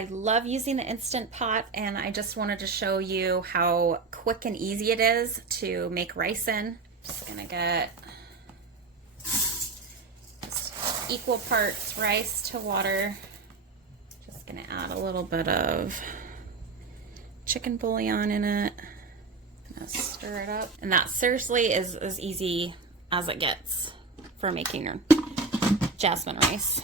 I love using the Instant Pot, and I just wanted to show you how quick and easy it is to make rice in. Just gonna get equal parts rice to water. Just gonna add a little bit of chicken bouillon in it. Gonna stir it up. And that seriously is as easy as it gets for making your jasmine rice.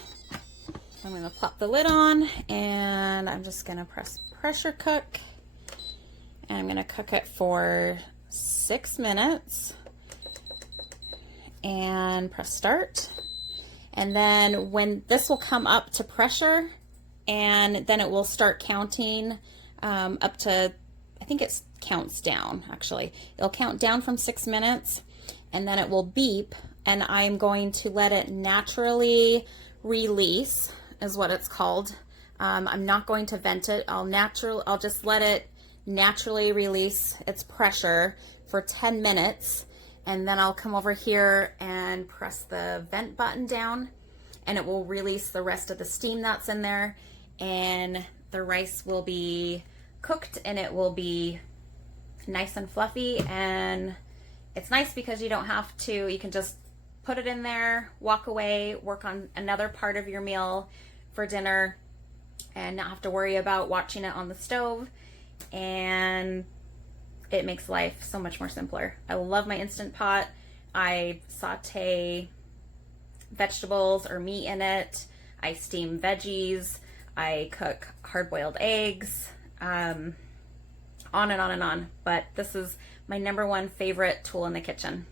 I'm gonna pop the lid on, and I'm just gonna press pressure cook, and I'm gonna cook it for 6 minutes and press start. And then when this will come up to pressure, and then it will start counting up to, I think it counts down actually. It'll count down from 6 minutes, and then it will beep, and I'm going to let it naturally release, is what it's called. I'm not going to vent it. I'll just let it naturally release its pressure for 10 minutes, and then I'll come over here and press the vent button down, and it will release the rest of the steam that's in there, and the rice will be cooked, and it will be nice and fluffy. And it's nice because you don't have to, you can just put it in there, walk away, work on another part of your meal for dinner, and not have to worry about watching it on the stove. And it makes life so much more simpler. I love my Instant Pot. I saute vegetables or meat in it. I steam veggies. I cook hard-boiled eggs. On and on and on. But this is my #1 favorite tool in the kitchen.